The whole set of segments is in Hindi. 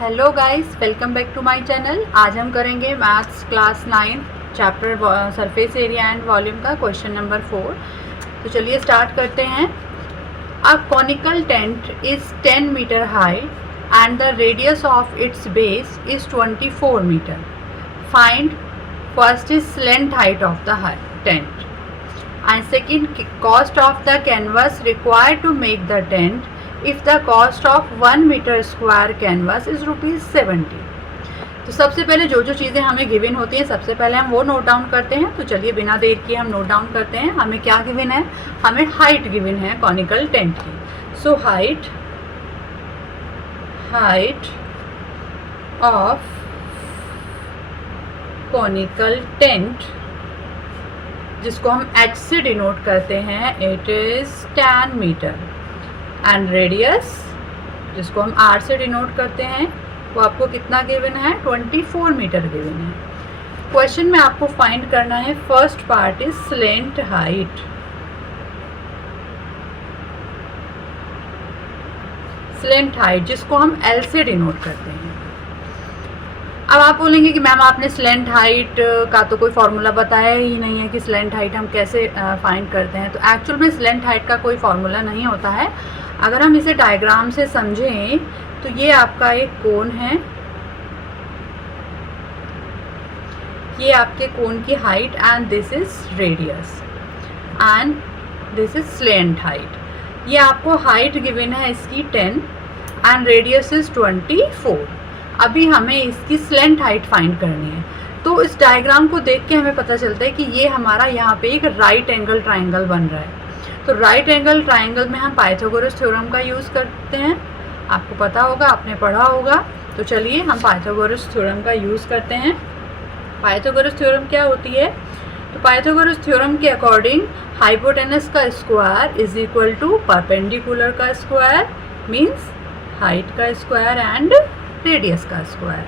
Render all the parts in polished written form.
Hello guys, welcome back to my channel. आज हम करेंगे maths class 9 chapter surface area and volume का क्वेश्चन नंबर 4। तो चलिए स्टार्ट करते हैं। A conical tent is 10 metre high and the radius of its base is 24 metre. Find first is length height of the tent and second cost of the canvas required to make the tent if the cost of 1 meter square canvas is ₹70। तो सबसे पहले जो जो चीज़ें हमें गिवन होती हैं सबसे पहले हम वो नोट डाउन करते हैं। तो चलिए बिना देर किए हम नोट डाउन करते हैं। हमें क्या गिवन है? हमें हाइट गिवन है कॉनिकल टेंट की। So height of conical tent, जिसको हम h से डिनोट करते हैं, it is 10 metre and radius, जिसको हम r से डिनोट करते हैं, वो आपको कितना गिवन है? 24 मीटर गिवन है। क्वेश्चन में आपको फाइंड करना है, first part is slant height. Slant height जिसको हम l से डिनोट करते हैं। अब आप बोलेंगे कि मैम आपने स्लेंट हाइट का तो कोई फार्मूला बताया ही नहीं है कि स्लेंट हाइट हम कैसे फाइंड करते हैं। तो एक्चुअल में स्लेंट हाइट का कोई फार्मूला नहीं होता है। अगर हम इसे डायग्राम से समझें तो ये आपका एक कोन है, ये आपके कोन की height and this is radius and this is slant height. ये आपको हाइट गिवन है इसकी 10 एंड रेडियस इज 24। अभी हमें इसकी स्लेंट हाइट फाइंड करनी है। तो इस डायग्राम को देख के हमें पता चलता है कि ये हमारा यहाँ पे एक राइट एंगल ट्राइंगल बन रहा है। तो राइट एंगल ट्राइंगल में हम पाइथागोरस थ्योरम का यूज़ करते हैं। आपको पता होगा, आपने पढ़ा होगा। तो चलिए हम पाइथागोरस थ्योरम का यूज़ करते हैं। पाइथागोरस थ्योरम क्या होती है? तो पाइथागोरस थ्योरम के अकॉर्डिंग हाइपोटेनस का square is equal to perpendicular का स्क्वायर मीन्स हाइट का स्क्वायर एंड रेडियस का स्क्वायर।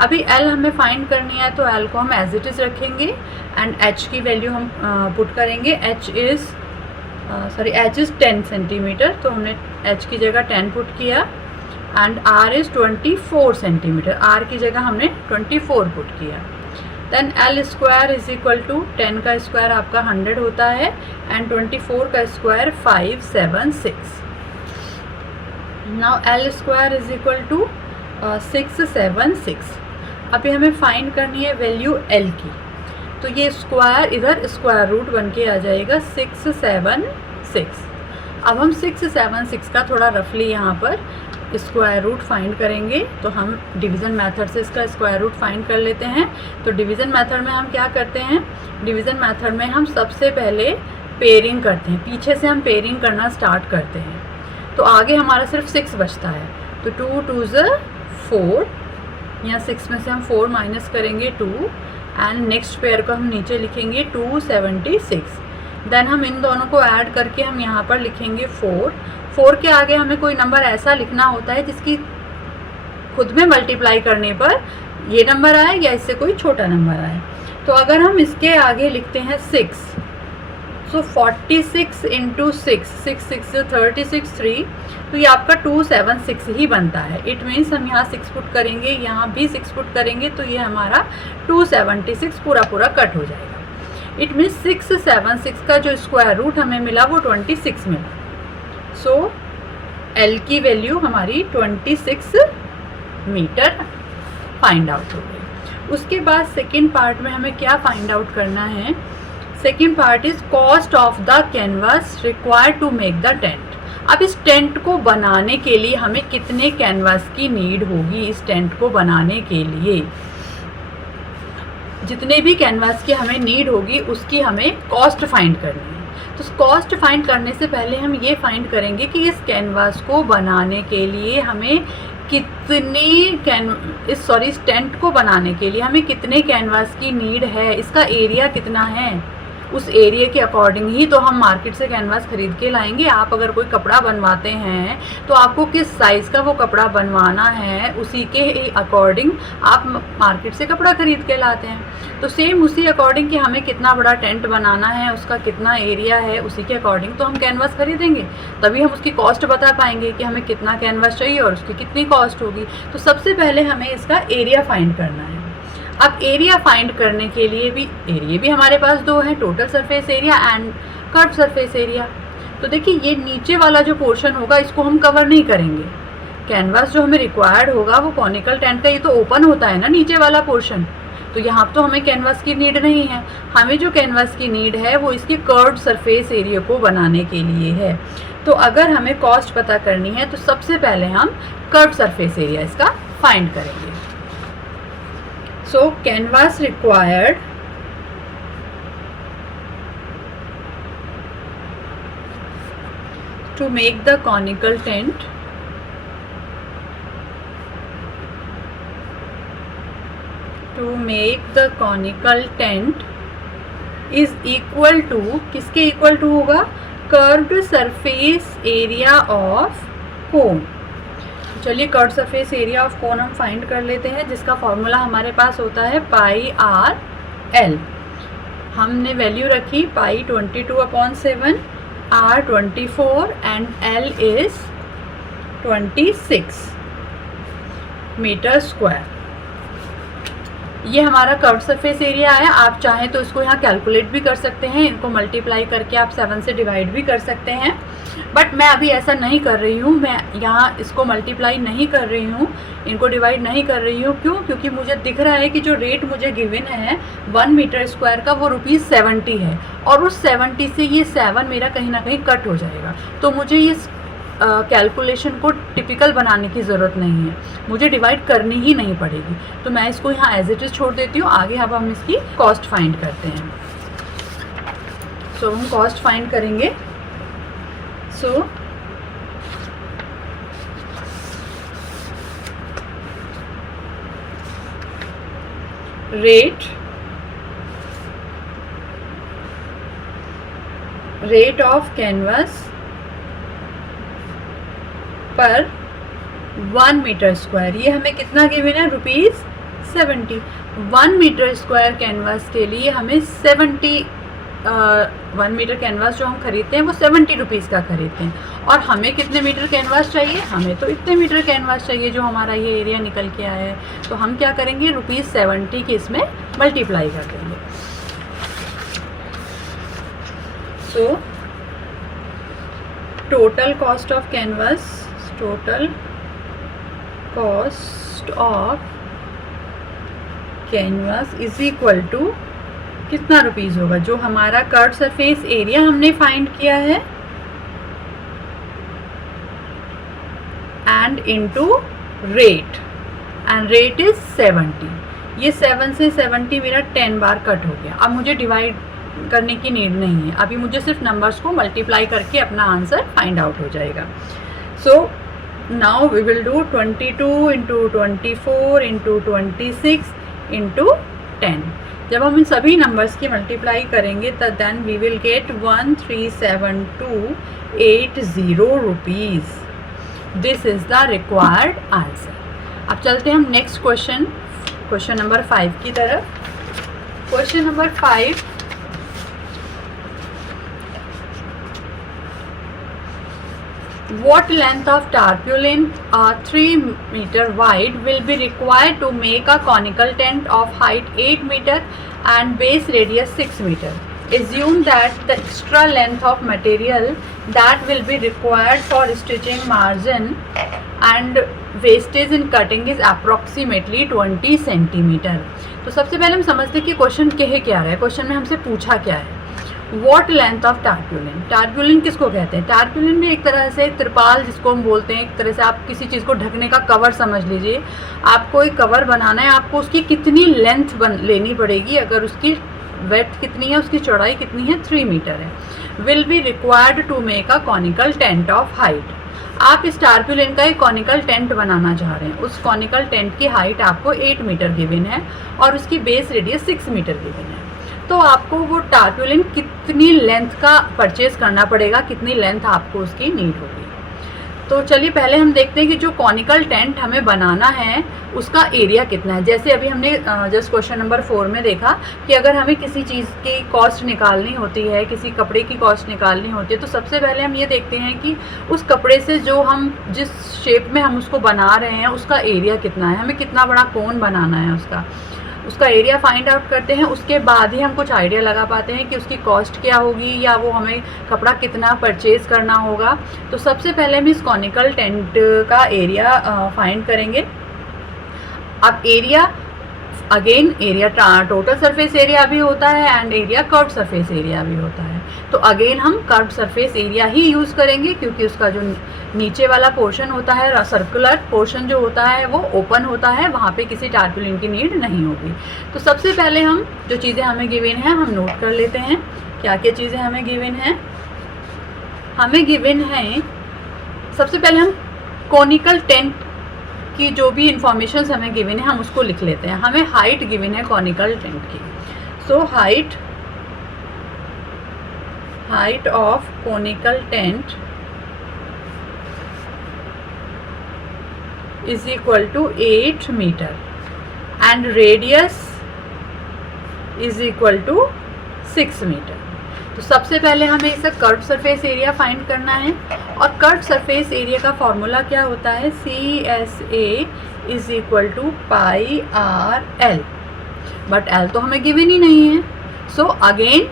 अभी L हमें फाइंड करनी है, तो L को हम एज इट इज़ रखेंगे एंड H की वैल्यू हम पुट करेंगे। H इज़ 10 सेंटीमीटर, तो हमने H की जगह 10 पुट किया and R is 24 centimetre, R की जगह हमने 24 पुट किया। Then L square is equal to 10 का स्क्वायर आपका 100 होता है एंड 24 का square 576। Now L square is equal to 676। अभी हमें फाइंड करनी है वैल्यू L की। तो ये स्क्वायर इधर स्क्वायर रूट बन के आ जाएगा 676। अब हम 676 का थोड़ा रफली यहाँ पर स्क्वायर रूट फाइंड करेंगे। तो हम डिवीज़न मेथड से इसका स्क्वायर रूट फाइंड कर लेते हैं। तो डिवीज़न मेथड में हम क्या करते हैं? डिवीज़न मेथड में हम सबसे पहले पेयरिंग करते हैं। पीछे से हम पेयरिंग करना स्टार्ट करते हैं। तो आगे हमारा सिर्फ 6 बचता है। तो 2 2 4, यहाँ 6 में से हम 4 माइनस करेंगे 2 एंड नेक्स्ट पेयर को हम नीचे लिखेंगे 276। देन हम इन दोनों को ऐड करके हम यहाँ पर लिखेंगे 4 के आगे हमें कोई नंबर ऐसा लिखना होता है जिसकी खुद में मल्टीप्लाई करने पर ये नंबर आए या इससे कोई छोटा नंबर आए। तो अगर हम इसके आगे लिखते हैं 6, सो 46 इंटू 6, 6 36 3, तो ये आपका 276 ही बनता है। इट मीन्स हम यहाँ 6 पुट करेंगे, यहाँ भी 6 पुट करेंगे, तो ये हमारा 276 पूरा कट हो जाएगा। इट मीन्स 676 का जो स्क्वायर रूट हमें मिला वो 26 मिला। सो L की वैल्यू हमारी 26 मीटर फाइंड आउट हो गई। उसके बाद सेकेंड पार्ट में हमें क्या फाइंड आउट करना है? Second part is cost of the canvas required to make the tent. अब इस टेंट को बनाने के लिए हमें कितने कैनवास की नीड होगी? इस टेंट को बनाने के लिए जितने भी कैनवास की हमें नीड होगी उसकी हमें कॉस्ट फाइंड करनी है। तो कॉस्ट फाइंड करने से पहले हम ये फाइंड करेंगे कि इस कैनवास को बनाने के लिए हमें इस टेंट को बनाने के लिए हमें कितने कैनवास की नीड है, इसका एरिया कितना है। उस एरिया के अकॉर्डिंग ही तो हम मार्केट से कैनवास खरीद के लाएंगे। आप अगर कोई कपड़ा बनवाते हैं तो आपको किस साइज़ का वो कपड़ा बनवाना है, उसी के अकॉर्डिंग आप मार्केट से कपड़ा खरीद के लाते हैं। तो सेम उसी अकॉर्डिंग कि हमें कितना बड़ा टेंट बनाना है, उसका कितना एरिया है, उसी के अकॉर्डिंग तो हम कैनवास खरीदेंगे, तभी हम उसकी कॉस्ट बता पाएंगे कि हमें कितना कैनवास चाहिए और उसकी कितनी कॉस्ट होगी। तो सबसे पहले हमें इसका एरिया फाइंड करना है। अब एरिया फाइंड करने के लिए भी एरिया भी हमारे पास दो है, total surface area and curve surface area. तो देखिए ये नीचे वाला जो पोर्शन होगा इसको हम कवर नहीं करेंगे। कैनवास जो हमें रिक्वायर्ड होगा वो कॉनिकल टेंट का ये तो ओपन होता है ना नीचे वाला पोर्शन, तो यहाँ तो हमें कैनवास की नीड नहीं है। हमें जो कैनवास की नीड है वो इसके कर्व्ड सरफेस एरिया को बनाने के लिए है। तो अगर हमें कॉस्ट पता करनी है तो सबसे पहले हम कर्व्ड सरफेस एरिया इसका फाइंड करेंगे। So canvas required to make the conical tent is equal to, किसके इक्वल टू होगा, curved surface area of cone. चलिए curved surface area of cone हम फाइंड कर लेते हैं, जिसका फॉर्मूला हमारे पास होता है पाई आर एल। हमने वैल्यू रखी pi 22/7, R 24 and L is 26 metre square. ये हमारा कर्व्ड सरफेस एरिया है। आप चाहें तो इसको यहाँ कैलकुलेट भी कर सकते हैं, इनको मल्टीप्लाई करके आप 7 से डिवाइड भी कर सकते हैं, बट मैं अभी ऐसा नहीं कर रही हूँ। मैं यहाँ इसको मल्टीप्लाई नहीं कर रही हूँ, इनको डिवाइड नहीं कर रही हूँ। क्यों? क्योंकि मुझे दिख रहा है कि जो रेट मुझे गिवन है 1 मीटर स्क्वायर का वो ₹70 है, और उस 70 से ये 7 मेरा कहीं ना कहीं कट हो जाएगा। तो मुझे ये कैलकुलेशन को टिपिकल बनाने की ज़रूरत नहीं है, मुझे डिवाइड करनी ही नहीं पड़ेगी। तो मैं इसको यहाँ एज इट इज़ छोड़ देती हूँ। आगे अब हम इसकी कॉस्ट फाइंड करते हैं। सो हम कॉस्ट फाइंड करेंगे। सो रेट ऑफ कैनवास पर 1 मीटर स्क्वायर, ये हमें कितना गिवन है, ₹70। 1 मीटर स्क्वायर कैनवास के लिए हमें 1 मीटर कैनवास जो हम खरीदते हैं वो ₹70 का खरीदते हैं। और हमें कितने मीटर कैनवास चाहिए, हमें तो इतने मीटर कैनवास चाहिए जो हमारा ये एरिया निकल के आया है। तो हम क्या करेंगे, ₹70 के इसमें मल्टीप्लाई कर देंगे। So total cost of canvas is equal to कितना रुपीज़ होगा, जो हमारा कर्व्ड सरफेस एरिया हमने फाइंड किया है, and into rate, and rate is 70। ये 7 से 70 मेरा 10 बार कट हो गया। अब मुझे डिवाइड करने की नीड नहीं है, अभी मुझे सिर्फ नंबर्स को मल्टीप्लाई करके अपना आंसर फाइंड आउट हो जाएगा। सो now we will do 22 into 24 into 26 into 10। जब हम इन सभी नंबर्स की मल्टीप्लाई करेंगे तो then we will get 137280 rupees. This is the required answer. अब चलते हैं हम नेक्स्ट क्वेश्चन नंबर 5 की तरफ। Question number 5, what length of tarpaulin 3 meter wide will be required to make a conical tent of height 8 meter and base radius 6 meter? Assume that the extra length of material that will be required for stitching margin and wastage in cutting is approximately 20 centimeter। तो सबसे पहले हम समझते हैं कि क्वेश्चन कहे क्या रहा है। क्वेश्चन में हमसे पूछा क्या है, वॉट लेंथ ऑफ टारप्यूलिन। टारप्यूलिन किसको कहते हैं, टारप्यूलिन भी एक तरह से त्रिपाल जिसको हम बोलते हैं, एक तरह से आप किसी चीज़ को ढकने का कवर समझ लीजिए। आपको एक कवर बनाना है, आपको उसकी कितनी लेंथ लेनी पड़ेगी, अगर उसकी वेड्थ कितनी है, उसकी चौड़ाई कितनी है, 3 मीटर है। Will be required to make a conical tent of height. आप इस टारप्यूलिन का एक कॉनिकल टेंट बनाना चाह रहे हैं, उस कॉनिकल टेंट की हाइट आपको 8 मीटर गिवन है और उसकी बेस रेडियस 6 मीटर गिवन है। तो आपको वो टारपुलिन कितनी लेंथ का परचेज करना पड़ेगा, कितनी लेंथ आपको उसकी नीड होगी। तो चलिए पहले हम देखते हैं कि जो कॉनिकल टेंट हमें बनाना है उसका एरिया कितना है। जैसे अभी हमने जस्ट क्वेश्चन नंबर 4 में देखा कि अगर हमें किसी चीज़ की कॉस्ट निकालनी होती है, किसी कपड़े की कॉस्ट निकालनी होती है, तो सबसे पहले हम ये देखते हैं कि उस कपड़े से जो हम जिस शेप में हम उसको बना रहे हैं उसका एरिया कितना है, हमें कितना बड़ा कोन बनाना है उसका एरिया फाइंड आउट करते हैं। उसके बाद ही हम कुछ आइडिया लगा पाते हैं कि उसकी कॉस्ट क्या होगी या वो हमें कपड़ा कितना परचेज करना होगा। तो सबसे पहले हम इस कॉनिकल टेंट का एरिया फाइंड करेंगे। अब area again area total surface area भी होता है and area curved surface area भी होता है। तो अगेन हम कर्व्ड सरफेस एरिया ही यूज़ करेंगे क्योंकि उसका जो नीचे वाला पोर्शन होता है, सर्कुलर पोर्शन जो होता है वो ओपन होता है, वहाँ पे किसी टारपुलिन की नीड नहीं होगी। तो सबसे पहले हम जो चीज़ें हमें गिवन हैं हम नोट कर लेते हैं। क्या क्या चीज़ें हमें गिवन हैं? हमें गिवन है सबसे पहले हम कॉनिकल टेंट की जो भी इंफॉर्मेशन हमें गिवन है हम उसको लिख लेते हैं। हमें हाइट गिवन है कॉनिकल टेंट की। So height of conical tent is equal to 8 meter and radius is equal to 6 meter। तो सबसे पहले हमें इसका कर्व्ड सरफेस एरिया फाइंड करना है और कर्व्ड सरफेस एरिया का फॉर्मूला क्या होता है? CSA is equal to pi R L, but L तो हमें गिवन ही नहीं है। So again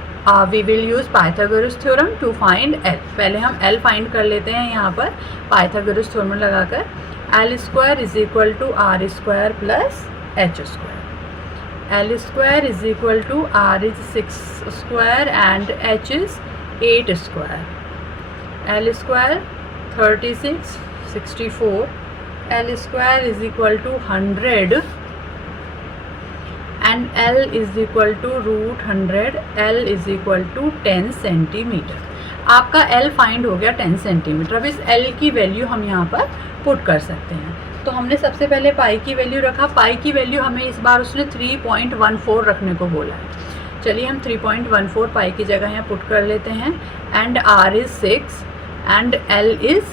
we will use Pythagoras theorem to find L. पहले हम एल फाइंड कर लेते हैं यहाँ पर पाइथागोरस थ्योरम लगाकर। L square is equal to R square plus H square. L square is equal to R is 6 square and H is 8 square. L square 36 64। L square is equal to 100 and L is equal to √100। L is equal to 10 centimetre. आपका एल फाइंड हो गया 10 सेंटीमीटर। अब इस एल की वैल्यू हम यहाँ पर पुट कर सकते हैं। तो हमने सबसे पहले पाई की वैल्यू रखा। पाई की वैल्यू हमें इस बार उसने 3.14 रखने को बोला है। चलिए हम 3.14 पाई की जगह यहाँ पुट कर लेते हैं। And R is 6 and L is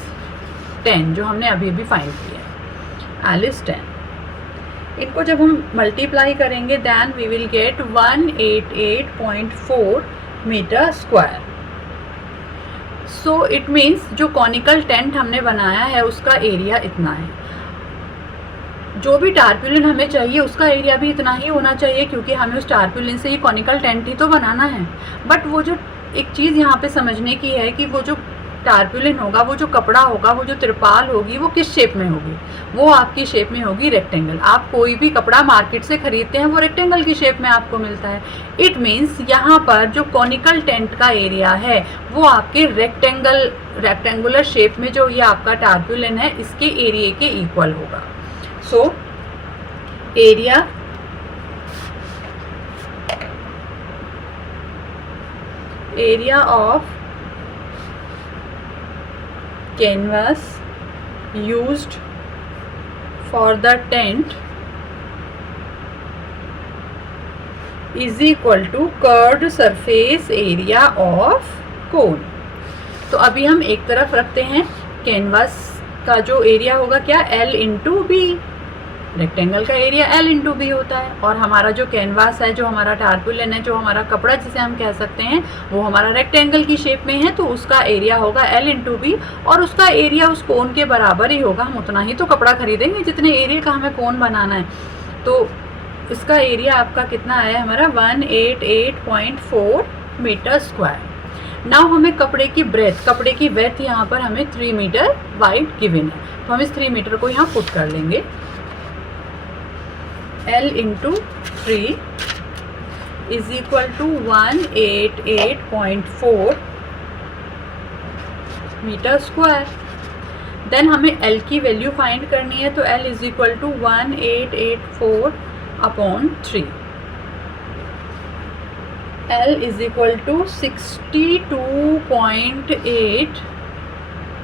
10 जो हमने अभी अभी फाइंड किया है। L is 10। इनको जब हम मल्टीप्लाई करेंगे then we will get 188.4 metre square. So it means जो कॉनिकल टेंट हमने बनाया है उसका एरिया इतना है। जो भी टारपुलिन हमें चाहिए उसका एरिया भी इतना ही होना चाहिए क्योंकि हमें उस टारपुलिन से ये कॉनिकल टेंट ही तो बनाना है। बट वो जो एक चीज़ यहाँ पे समझने की है कि वो जो टारपुलिन होगा, वो जो कपड़ा होगा, वो जो तिरपाल होगी वो किस शेप में होगी? वो आपकी शेप में होगी रेक्टेंगल। आप कोई भी कपड़ा मार्केट से खरीदते हैं वो रेक्टेंगल की शेप में आपको मिलता है। इट मीन्स यहाँ पर जो कॉनिकल टेंट का एरिया है वो आपके रेक्टेंगुलर शेप में जो ये आपका टारपुलिन है इसके एरिया के इक्वल होगा। So area of canvas used for the tent is equal to curved surface area of cone। तो अभी हम एक तरफ रखते हैं कैनवास का जो एरिया होगा क्या? L into B. रेक्टेंगल का एरिया L इंटू बी होता है और हमारा जो कैनवास है, जो हमारा टारपुलिन है, जो हमारा कपड़ा जिसे हम कह सकते हैं वो हमारा रेक्टेंगल की शेप में है तो उसका एरिया होगा L इंटू बी और उसका एरिया उस कोन के बराबर ही होगा। हम उतना ही तो कपड़ा खरीदेंगे जितने एरिया का हमें कोन बनाना है। तो इसका एरिया आपका कितना आया हमारा? 188.4 मीटर स्क्वायर। नाउ हमें कपड़े की वेथ यहाँ पर हमें 3 मीटर वाइड गिवन है तो हम इस 3 मीटर को यहाँ पुट कर लेंगे। L into 3 is equal to 188.4 metre square. Then हमें L की वैल्यू फाइंड करनी है तो L is equal to 1884/3। L is equal to 62.8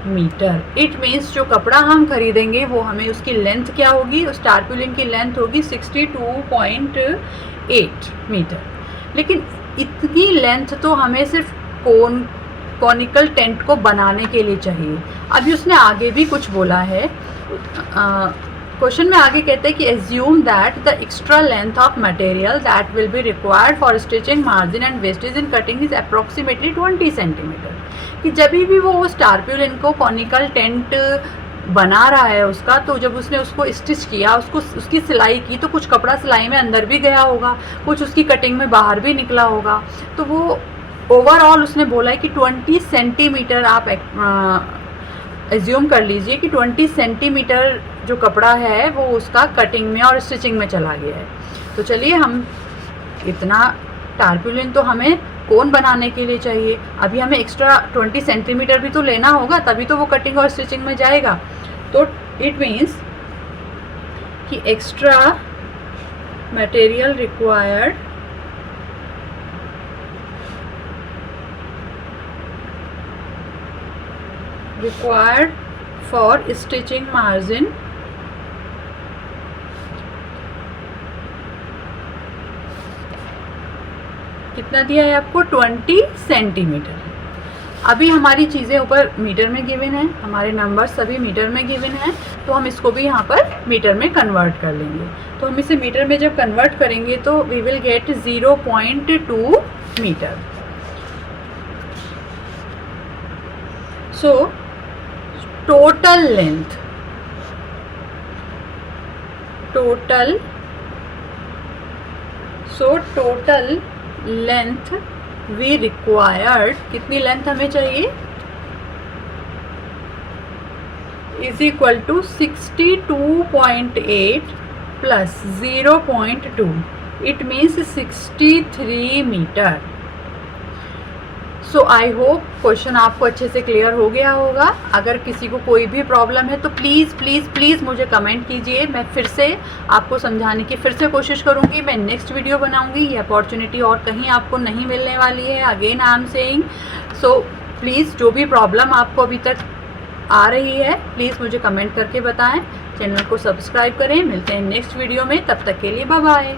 metre. It means जो कपड़ा हम खरीदेंगे वो हमें उसकी लेंथ क्या होगी? उस टारपुलिन की लेंथ होगी 62.8 मीटर। लेकिन इतनी लेंथ तो हमें सिर्फ कॉनिकल टेंट को बनाने के लिए चाहिए। अभी उसने आगे भी कुछ बोला है, क्वेश्चन में आगे कहते हैं कि assume that the extra length of material that will be required for stitching margin and wastage in cutting is approximately 20 centimetre. कि जब भी वो उस टारप्यूलिन को कॉनिकल टेंट बना रहा है उसका, तो जब उसने उसको स्टिच किया, उसकी सिलाई की, तो कुछ कपड़ा सिलाई में अंदर भी गया होगा, कुछ उसकी कटिंग में बाहर भी निकला होगा। तो वो ओवरऑल उसने बोला है कि 20 सेंटीमीटर आप एज्यूम कर लीजिए कि 20 सेंटीमीटर जो कपड़ा है वो उसका कटिंग में और स्टिचिंग में चला गया है। तो चलिए, हम इतना टारप्यूलिन तो हमें कोन बनाने के लिए चाहिए, अभी हमें एक्स्ट्रा 20 सेंटीमीटर भी तो लेना होगा, तभी तो वो कटिंग और स्टिचिंग में जाएगा। तो इट मीन्स कि extra material required for stitching margin कितना दिया है आपको? 20 सेंटीमीटर। अभी हमारी चीज़ें ऊपर मीटर में गिवन है, हमारे नंबर्स सभी मीटर में गिवन है, तो हम इसको भी यहाँ पर मीटर में कन्वर्ट कर लेंगे। तो हम इसे मीटर में जब कन्वर्ट करेंगे तो we will get 0.2 metre. So total length we required, कितनी लेंथ हमें चाहिए? Is equal to 62.8 plus 0.2, it means 63 metre. So I hope question आपको अच्छे से क्लियर हो गया होगा। अगर किसी को कोई भी प्रॉब्लम है तो प्लीज़ प्लीज़ प्लीज़ मुझे कमेंट कीजिए, मैं फिर से आपको समझाने की फिर से कोशिश करूँगी। मैं नेक्स्ट वीडियो बनाऊँगी, ये अपॉर्चुनिटी और कहीं आपको नहीं मिलने वाली है। Again I am saying, so please जो भी प्रॉब्लम आपको अभी तक आ रही है प्लीज़ मुझे कमेंट करके बताएं। चैनल को सब्सक्राइब करें। मिलते हैं नेक्स्ट वीडियो में, तब तक के लिए बाय बाय।